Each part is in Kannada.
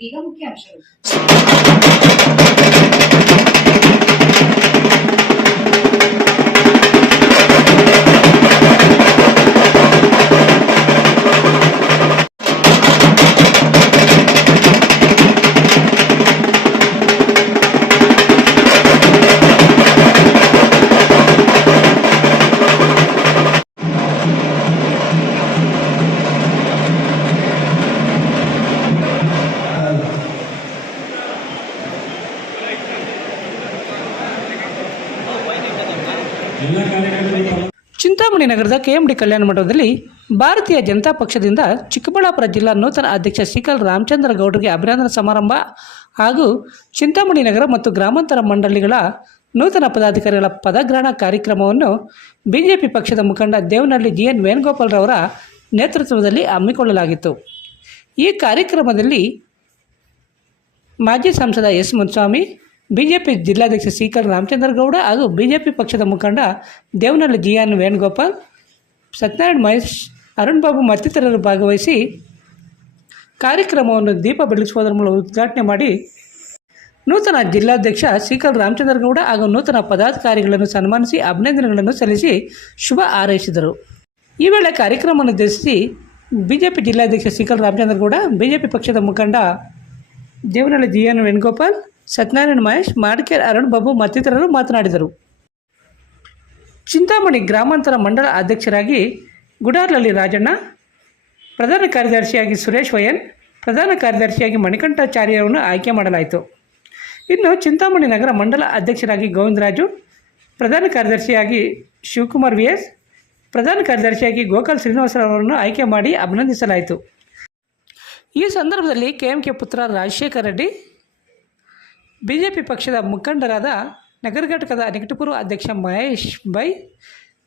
गीगा मुख्य अक्षर ಚಿಂತಾಮಣಿ ನಗರದ ಕೆಎಂಡಿ ಕಲ್ಯಾಣ ಮಂಟಪದಲ್ಲಿ ಭಾರತೀಯ ಜನತಾ ಪಕ್ಷದಿಂದ ಚಿಕ್ಕಬಳ್ಳಾಪುರ ಜಿಲ್ಲಾ ನೂತನ ಅಧ್ಯಕ್ಷ ಸಿಕಲ್ ರಾಮಚಂದ್ರ ಗೌಡರಿಗೆ ಅಭಿನಂದನಾ ಸಮಾರಂಭ ಹಾಗೂ ಚಿಂತಾಮಣಿ ನಗರ ಮತ್ತು ಗ್ರಾಮಾಂತರ ಮಂಡಳಿಗಳ ನೂತನ ಪದಾಧಿಕಾರಿಗಳ ಪದಗ್ರಹಣ ಕಾರ್ಯಕ್ರಮವನ್ನು ಬಿಜೆಪಿ ಪಕ್ಷದ ಮುಖಂಡ ದೇವನಹಳ್ಳಿ ಜಿ ಎನ್ ವೇಣುಗೋಪಾಲ್ರವರ ನೇತೃತ್ವದಲ್ಲಿ ಹಮ್ಮಿಕೊಳ್ಳಲಾಗಿತ್ತು. ಈ ಕಾರ್ಯಕ್ರಮದಲ್ಲಿ ಮಾಜಿ ಸಂಸದ ಎಸ್ ಮುನ್ಸ್ವಾಮಿ ಬಿಜೆಪಿ ಜಿಲ್ಲಾಧ್ಯಕ್ಷ ಸಿಕಲ್ ರಾಮಚಂದ್ರ ಗೌಡ ಹಾಗೂ ಬಿಜೆಪಿ ಪಕ್ಷದ ಮುಖಂಡ ದೇವನಹಳ್ಳಿ ಜಿ ಎನ್ ವೇಣುಗೋಪಾಲ್, ಸತ್ಯನಾರಾಯಣ ಮಹೇಶ್, ಅರುಣ್ ಬಾಬು ಮತ್ತಿತರರು ಭಾಗವಹಿಸಿ ಕಾರ್ಯಕ್ರಮವನ್ನು ದೀಪ ಬೆಳಗಿಸುವುದರ ಮೂಲಕ ಉದ್ಘಾಟನೆ ಮಾಡಿ ನೂತನ ಜಿಲ್ಲಾಧ್ಯಕ್ಷ ಸಿಕಲ್ ರಾಮಚಂದ್ರ ಗೌಡ ಹಾಗೂ ನೂತನ ಪದಾಧಿಕಾರಿಗಳನ್ನು ಸನ್ಮಾನಿಸಿ ಅಭಿನಂದನೆಗಳನ್ನು ಸಲ್ಲಿಸಿ ಶುಭ ಹಾರೈಸಿದರು. ಈ ವೇಳೆ ಕಾರ್ಯಕ್ರಮವನ್ನು ಉದ್ದೇಶಿಸಿ ಬಿಜೆಪಿ ಜಿಲ್ಲಾಧ್ಯಕ್ಷ ಸಿಕಲ್ ರಾಮಚಂದ್ರ ಗೌಡ, ಬಿಜೆಪಿ ಪಕ್ಷದ ಮುಖಂಡ ದೇವನಹಳ್ಳಿ ಜಿ ಎನ್ ವೇಣುಗೋಪಾಲ್ ಸತ್ಯನಾರಾಯಣ ಮಹೇಶ್ ಮಾಡ್ಕೇರ್ ಅರುಣ್ ಬಾಬು ಮತ್ತಿತರರು ಮಾತನಾಡಿದರು. ಚಿಂತಾಮಣಿ ಗ್ರಾಮಾಂತರ ಮಂಡಳ ಅಧ್ಯಕ್ಷರಾಗಿ ಗುಡಾರ್ಲಲ್ಲಿ ರಾಜಣ್ಣ, ಪ್ರಧಾನ ಕಾರ್ಯದರ್ಶಿಯಾಗಿ ಸುರೇಶ್ ವಯನ್ ಪ್ರಧಾನ ಕಾರ್ಯದರ್ಶಿಯಾಗಿ ಮಣಿಕಂಠಾಚಾರ್ಯರನ್ನು ಆಯ್ಕೆ ಮಾಡಲಾಯಿತು. ಇನ್ನು ಚಿಂತಾಮಣಿ ನಗರ ಮಂಡಲ ಅಧ್ಯಕ್ಷರಾಗಿ ಗೋವಿಂದರಾಜು, ಪ್ರಧಾನ ಕಾರ್ಯದರ್ಶಿಯಾಗಿ ಶಿವಕುಮಾರ್ ವಿ ಎಸ್ ಪ್ರಧಾನ ಕಾರ್ಯದರ್ಶಿಯಾಗಿ ಗೋಪಾಲ್ ಶ್ರೀನಿವಾಸರವರನ್ನು ಆಯ್ಕೆ ಮಾಡಿ ಅಭಿನಂದಿಸಲಾಯಿತು. ಈ ಸಂದರ್ಭದಲ್ಲಿ ಕೆ ಪುತ್ರ ರಾಜಶೇಖರ ರೆಡ್ಡಿ ಬಿಜೆಪಿ ಪಕ್ಷದ ಮುಖಂಡರಾದ ನಗರ ಘಟಕದ ನಿಕಟಪೂರ್ವ ಅಧ್ಯಕ್ಷ ಮಹೇಶ್ ಬೈ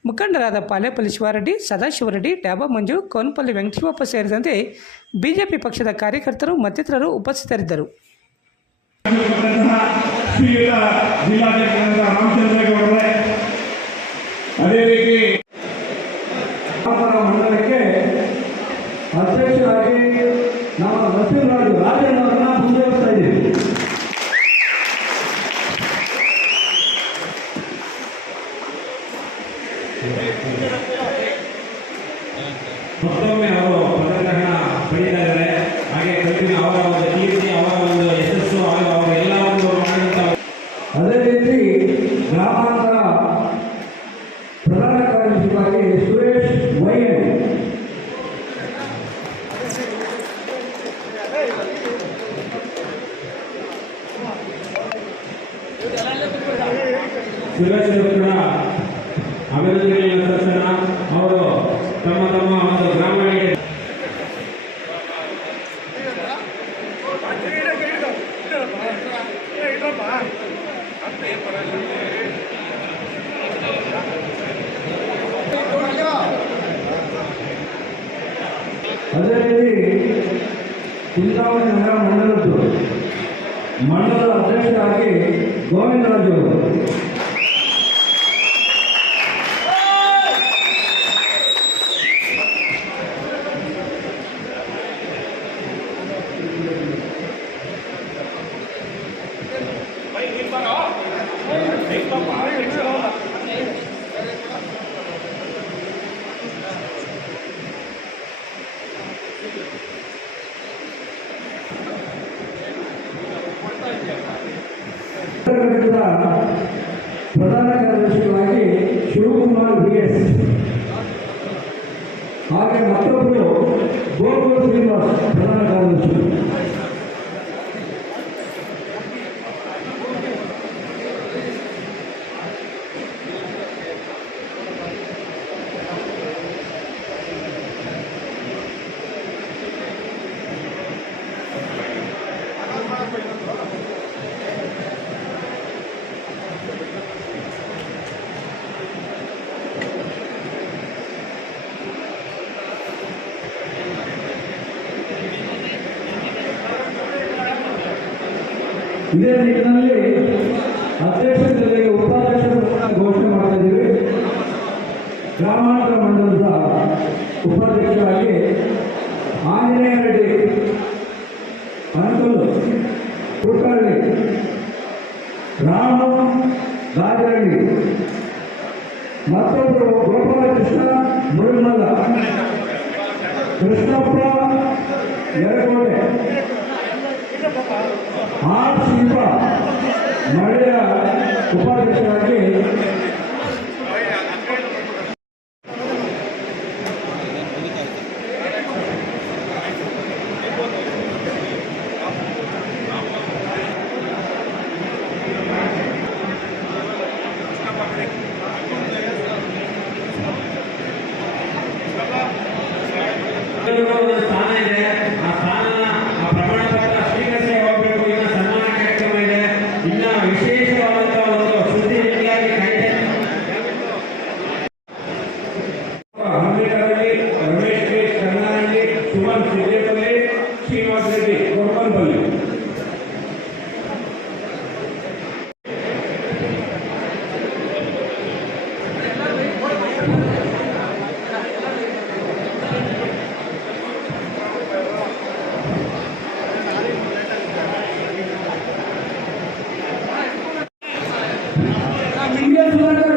ಮುಖಂಡರಾದ ಪಾಲೇಪಲ್ಲಿ ಶಿವಾರೆಡ್ಡಿ ಸದಾಶಿವರೆಡ್ಡಿ ಡಾಬಾ ಮಂಜು ಕೋನಪಲ್ಲಿ ವೆಂಕಟಶಿವಪ್ಪ ಸೇರಿದಂತೆ ಬಿಜೆಪಿ ಪಕ್ಷದ ಕಾರ್ಯಕರ್ತರು ಮತ್ತಿತರರು ಉಪಸ್ಥಿತರಿದ್ದರು. ಅದೇ ರೀತಿ ಮಂಡಲಕ್ಕೆ ಅಧ್ಯಕ್ಷರಾಗಿ ನಮ್ಮ ನರಸಿಂಹರಾಜು ರಾಜಣ್ಣವರನ್ನ మొత్తం ಅದೇ ರೀತಿ ಚಿಂತಾಮಣಿ ನಗರ ಮಂಡಲದ್ದು ಮಂಡಲದ ಅಧ್ಯಕ್ಷರಾಗಿ ಗೋವಿಂದರಾಜು ಅವರು ಘಟಕದ ಪ್ರಧಾನ ಕಾರ್ಯದರ್ಶಿಗಳಾಗಿ ಶಿವಕುಮಾರ್ ವಿ ಎಸ್ ಹಾಗೆ ಮತ್ತೊಬ್ಬರು ಗೋಕುಲ್ ಶ್ರೀನಿವಾಸ್ ಪ್ರಧಾನ ಕಾರ್ಯದರ್ಶಿ ಉಪಾಧ್ಯಕ್ಷರಾಗಿ ಆಂಜನೇಯ ರೆಡ್ಡಿ ಅನಂತಲು ಪುಟ್ಟಳ್ಳಿ ರಾಮ ದಾಜರಣಿ ಮತ್ತೊಬ್ಬರು ಗೋಪಾಲ ಕೃಷ್ಣ ಮುರುಮಲ್ಲ ಕೃಷ್ಣಪ್ಪ ಯರಕೋಟೆ ಆರ್ ಶಿಲ್ಪ ಮಹಿಳೆಯ ಉಪಾಧ್ಯಕ್ಷರಾಗಿ Indian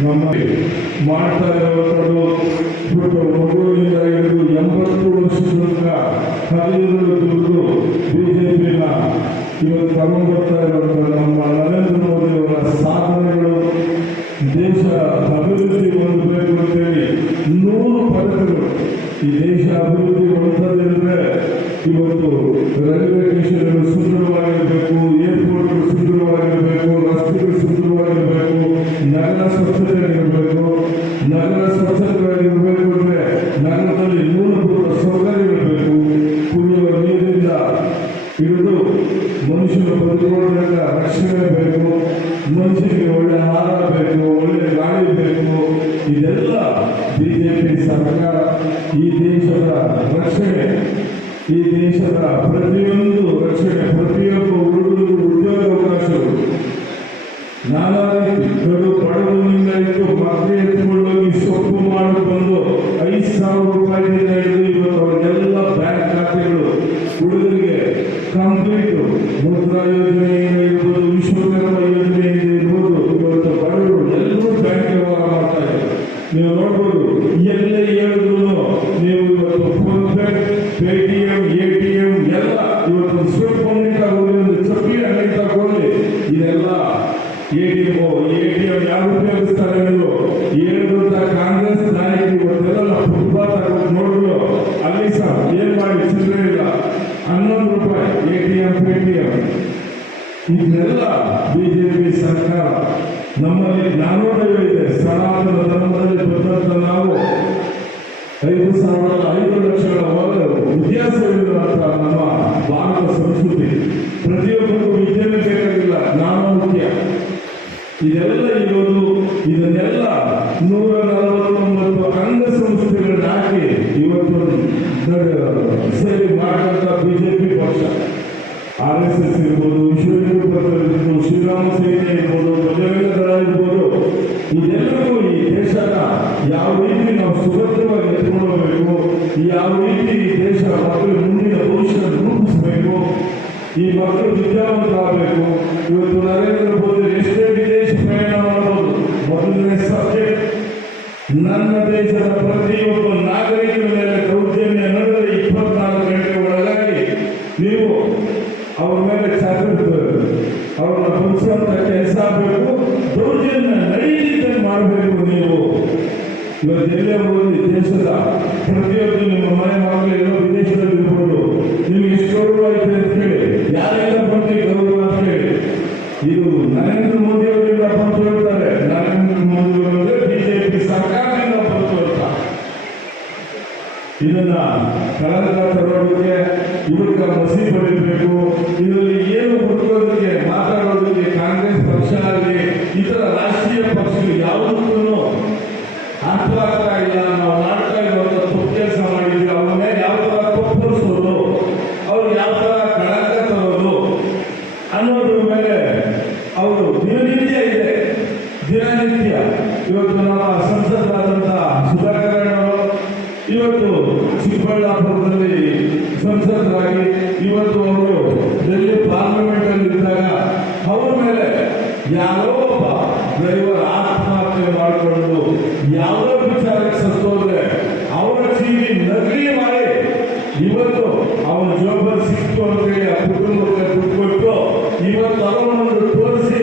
ನಮ್ಮಲ್ಲಿ ಮಾಡ್ತಾ ಇರುವಂಥದ್ದು ಪುಟ್ಟ ಮಗುವಿನಿಂದ ಹಿಡಿದು ಎಂಬತ್ತು ವರ್ಷದ ತನಕ ಹದಿನೈದು ದುಡ್ಡು ಇವತ್ತು ತಗೊಂಡು ಬರ್ತಾ ನಮ್ಮ ನರೇಂದ್ರ ಮೋದಿ ಅವರ ಸಾಧನೆಗಳು ದೇಶ ಅಭಿವೃದ್ಧಿ ಅಂತ ಹೇಳಿ ನೂರು ಪದಕಗಳು ಈ ದೇಶ ಅಭಿವೃದ್ಧಿ ಹೊಂದದಿಲ್ಲದೆ ಇವತ್ತು ರೈಲ್ವೆ ಸ್ಟೇಷನ್ಗಳು ರೈತರಿಗೆ ಒಳ್ಳೆ ಆಹಾರ ಬೇಕು ಒಳ್ಳೆ ಗಾಳಿ ಬೇಕು. ಇದೆಲ್ಲ ಬಿಜೆಪಿ ಸರ್ಕಾರ, ಈ ದೇಶದ ರಕ್ಷಣೆ, ಈ ದೇಶದ ಪ್ರತಿಯೊಂದು ರಕ್ಷಣೆ ಇರ್ಬೋದು ವಿಶ್ವವಿದ್ಯಾಪುರ ಇರ್ಬೋದು ಶ್ರೀರಾಮ ಸೇನೆ ಇರ್ಬೋದು ಈ ದೇಶನ ಯಾವ ರೀತಿ ನಾವು ಸುಭದ್ರವಾಗಿ ಯಾವ ರೀತಿ ಈ ದೇಶ ಮಕ್ಕಳು ಮುಂದಿನ ಭವಿಷ್ಯ ರೂಪಿಸಬೇಕು ಈ ಮಕ್ಕಳು ವಿದ್ಯಾವಂತ ಆಗಬೇಕು ಇವತ್ತು ನರೇಂದ್ರ ಮೋದಿ ಎಷ್ಟೇ ವಿದೇಶಿ ಪ್ರಯಾಣ ಮಾಡಬಹುದು ಮೊದಲನೇ ಸಬ್ಜೆಕ್ಟ್ ನನ್ನ ದೇಶದ ಪ್ರತಿಯೊಬ್ಬ ನಾಗರಿಕ ಮೇಲೆ ದೌರ್ಜನ್ಯ ನಡೆದ ಅವ್ರ ಮೇಲೆ ಚಾರ್ಜ್ ಅವ್ರನ್ನ ಪುರುಷಂತ ಕೆಲಸ ಆಗಬೇಕು ದೌರ್ಜನ್ಯ ನಡೀಲಿದ್ದಂಗೆ ಮಾಡಬೇಕು ನೀವು. ಇವತ್ತು ಎಲ್ಲೇ ಹೋಗಿ ದೇಶದ ಪ್ರತಿಯೊಂದು ನಿಮ್ಮ ಮನೆ ಮಕ್ಕಳು ಎಲ್ಲೋ ವಿದೇಶದಲ್ಲಿ ಇರ್ಬೋದು. ನಿಮ್ಗೆ ಎಷ್ಟು ಗೌರವ ಸಂಸದರಾಗಿ ಇವತ್ತು ಅವರು ಡೆಲ್ಲಿ ಪಾರ್ಲಿಮೆಂಟ್ ಅಲ್ಲಿ ಇದ್ದಾಗ ಅವರ ಮೇಲೆ ಯಾರೋ ಒಬ್ಬ ಡ್ರೈವರ್ ಆತ್ಮಹತ್ಯೆ ಮಾಡಿಕೊಂಡು ಯಾವುದೋ ವಿಚಾರಕ್ಕೆ ಸತ್ತೋದ್ರೆ ಅವರ ಜೀವಿ ನಕಲಿ ಮಾಡಿ ಇವತ್ತು ಅವನ ಜೋಬರ್ ಸಿಕ್ತು ಅಂತೇಳಿ ಆ ಕುಟುಂಬಕ್ಕೆ ದುಡ್ಡು ಕೊಟ್ಟು ಇವತ್ತು ಅವನನ್ನು ತೋರಿಸಿ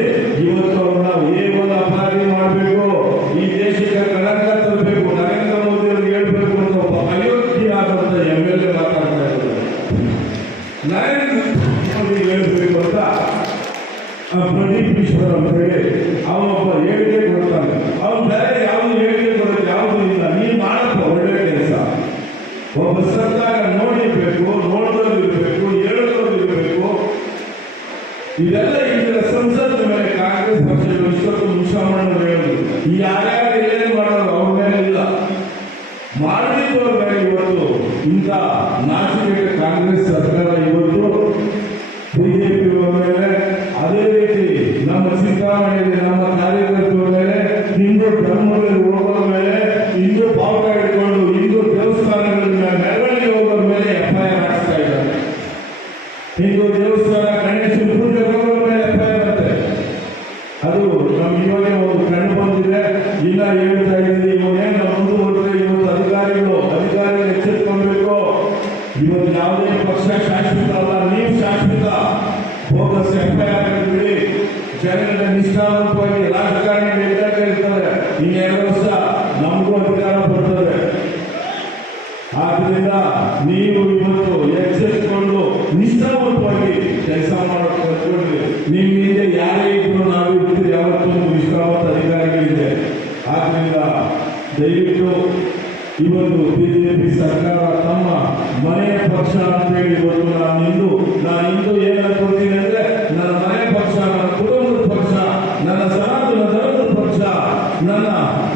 ಕೊಡ್ತಾರೆ ಹೇಳಿ ಅವನೊಬ್ಬ ಹೇಳಿಕೆ ಕೊಡ್ತಾನೆ. ಅವನು ಬೇರೆ ಯಾವುದು ಹೇಳಿಕೆ ಕೊಡೋದು ಯಾವುದು ಇಲ್ಲ. ನೀನು ಮಾಡಪ್ಪ, ಒಳ್ಳೆ ಕೆಲಸ. ಒಬ್ಬ ಸರ್ಕಾರ ನೋಡಿರ್ಬೇಕು ನೋಡೋದಿರ್ಬೇಕು ಇರಬೇಕು ಇದೆಲ್ಲ ಇದ್ರೆ ಸಂಸತ್ತಿನ ಮೇಲೆ ಕಾಂಗ್ರೆಸ್ ಪಕ್ಷದ ವಿಶ್ವಕ್ಕೂ ಮುಸಲ್ಮಾನ ಹೇಳೋದು ಯಾರ್ಯಾರು ಏನೇನು ಮಾಡೋದು ಅವ್ರ ಮೇಲೆ ಇಲ್ಲ. ಮಾಡಿದ್ದವ್ರ ಮೇಲೆ ಇವತ್ತು ಇಂಥ ನಾಚಿಕೆ ಕಾಂಗ್ರೆಸ್ ಸರ್ಕಾರ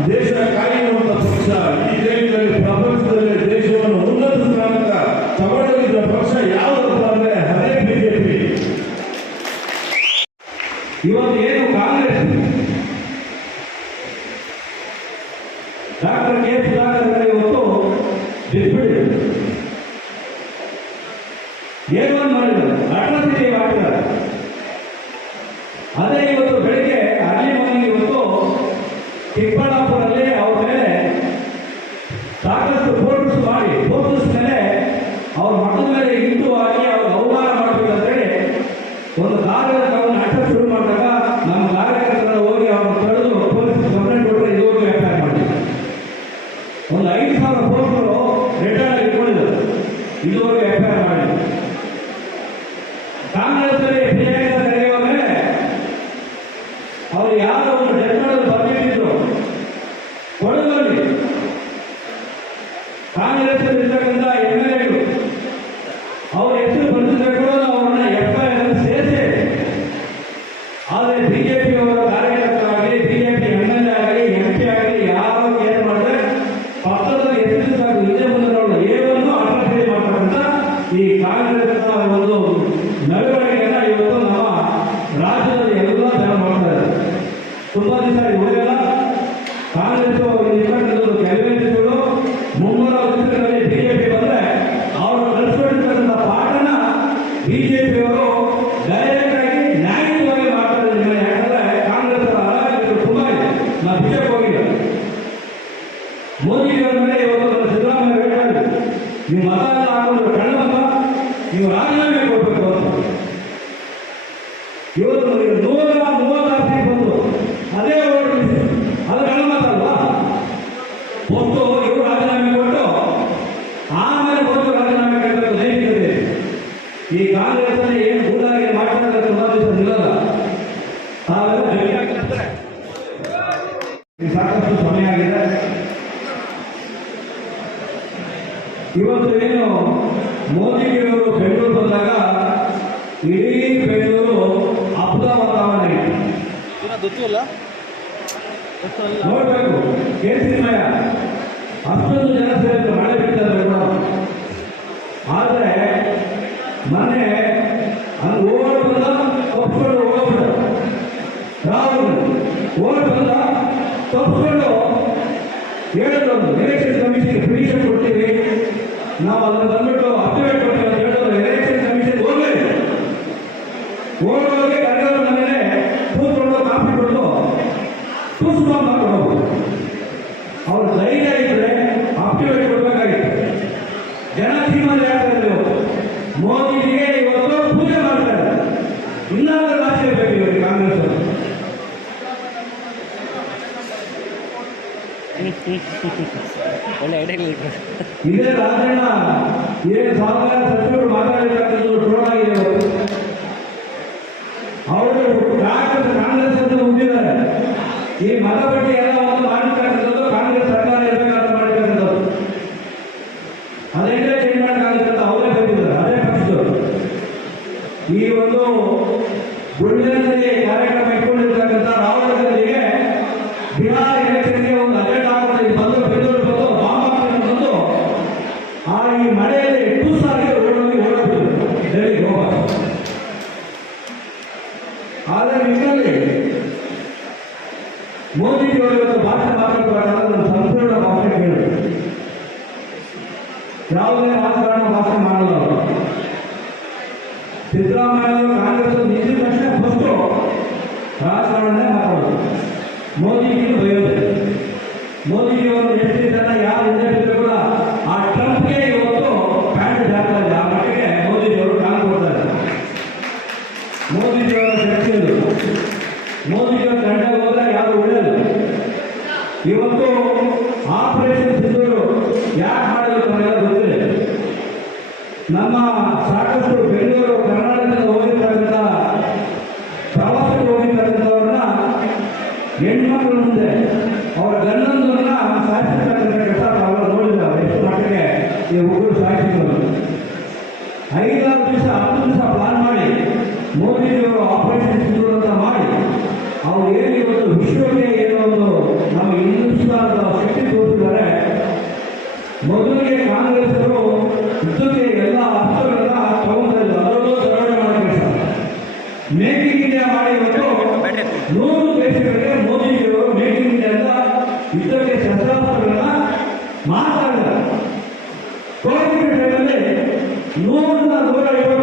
ದೇಶ ಕಾರ್ಯವನ್ನು ತಪ್ಪಿಸಿದ ಈ ದೇಶದಲ್ಲಿ ಪ್ರಪಂಚದ ಸಮಯ ಆಗಿದೆ. ಇವತ್ತು ಏನು ಮೋದಿಜಿಯವರು ಬೆಂಗಳೂರು ಬಂದಾಗ ಇಡೀ ಬೆಂಗಳೂರು ಹಬ್ಬದ ವಾತಾವರಣ ಇತ್ತು. ನೋಡ್ಬೇಕು ಕೆ ಅಷ್ಟೊಂದು ಜನ ಸೇರಿದ್ರು ನಾಳೆ ಬಿಡ್ತಾರೆ ಆದರೆ ಮೊನ್ನೆ ಅಲ್ಲಿ ಓಡ್ ಬಂದ ಒಪ್ಪಿಕೊಂಡು ಓಡ್ ಬಂದ ರಾಹುಲ್ ಓಡ್ ಬಂದ ತಪ್ಪಿಕೊಂಡು ಹೇಳೋದು ಎಲೆಕ್ಷನ್ ಕಮಿಷನ್ ಪಿಟಿಷನ್ ಕೊಡ್ತೀವಿ. ನಾವು ಅದನ್ನು ಬಂದ್ಬಿಟ್ಟು ಅಪ್ಡೇಟ್ ಕೊಡ್ತೀವಿ ಅಂತ ಹೇಳೋದು ಎಲೆಕ್ಷನ್ ಕಮಿಷನ್ ಹೋಗಬೇಕು ಹೋಗೋರಿಗೆ ಕನ್ನಡ ಮನೇಲೆ ಕೂತ್ಕೊಂಡು ಕಾಫಿ ಕೊಟ್ಟು ಕೂಸ್ಕೊಂಡು ಮಾಡ್ಕೊಂಡು ಅವ್ರ ಧೈರ್ಯ ಇದ್ರೆ ಅಪ್ಡೇಟ್ ಕೊಡಬೇಕಾಗಿತ್ತು. ಜನ ತೀರ್ಮಾನ ಮೋದಿ ಒಳ್ಳೆ ಐಡಿಯಾ ಇದೆ ರಾಜಣ್ಣ ಏನು ಸಾಮಾನ್ಯ ಸಚಿವರು ಮಾತಾಡಬೇಕಾಗಿದ್ದು ಟ್ರೋಲ್ ಅವರು ಕಾಂಗ್ರೆಸ್ ಅಂತ ಹೊಂದಿದ್ದಾರೆ ಈ ಮತ ಎಲ್ಲ ಒಂದು ಮಾಡಬೇಕಾಗಿರೋದು ಕಾಂಗ್ರೆಸ್ ಸರ್ಕಾರ ಇರಬೇಕಾದ ಮಾಡಬೇಕಾಗಿರೋದು ಅದೆಲ್ಲ ಚೇಂಜ್ ಮಾಡಬೇಕಾಗಿರೋದು ಅವರೇ ಬಂದಿದ್ದಾರೆ ಅದೇ ಪಕ್ಷದವರು. ಈ ಒಂದು ಗುಂಡಿನಲ್ಲಿ ಕಾರ್ಯಕ್ರಮ ಇಟ್ಕೊಂಡಿದ್ದಾರೆ. ಮೊದಲಿಗೆ ಕಾಂಗ್ರೆಸ್ಸರು ಜೊತೆ ಎಲ್ಲ ಅರ್ಥಗಳೆಲ್ಲ ತಗೊಂಡ್ರೆ ಅದರಲ್ಲೂ ಚುನಾವಣೆ ಮಾಡಿದ್ರೆ ಮೇಕ್ ಇನ್ ಇಂಡಿಯಾ ಮಾಡಿ ಇವತ್ತು ನೂರು ದೇಶಗಳಿಗೆ ಮೋದಿಜಿಯವರು ಮೇಕ್ ಇನ್ ಇಂಡಿಯಾ ಎಲ್ಲ ಯುದ್ಧಕ್ಕೆ ಶಸ್ತ್ರಾಸ್ತ್ರಗಳನ್ನ ಮಾತಾಡಿದ್ದಾರೆ ಕೋವಿಡ್ ಟೈಮಲ್ಲಿ ನೂರನ್ನ ನೂರ ಐವತ್ತು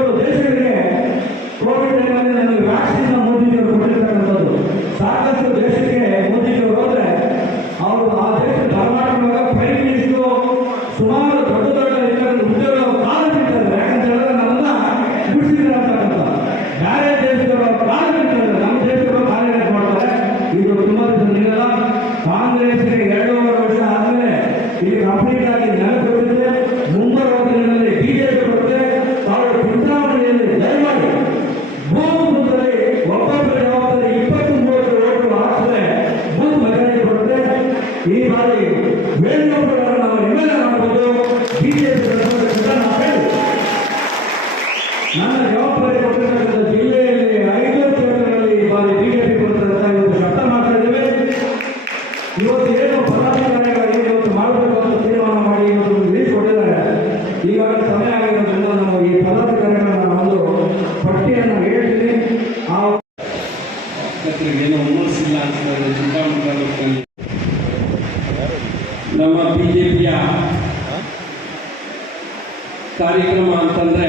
ಕಾರ್ಯಕ್ರಮ ಅಂತಂದ್ರೆ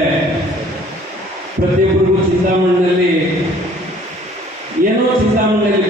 ಪ್ರತಿಯೊಬ್ಬರಿಗೂ ಚಿಂತಾಮಣಿನಲ್ಲಿ ಏನೋ ಚಿಂತಾಮಣಿಯಲ್ಲಿ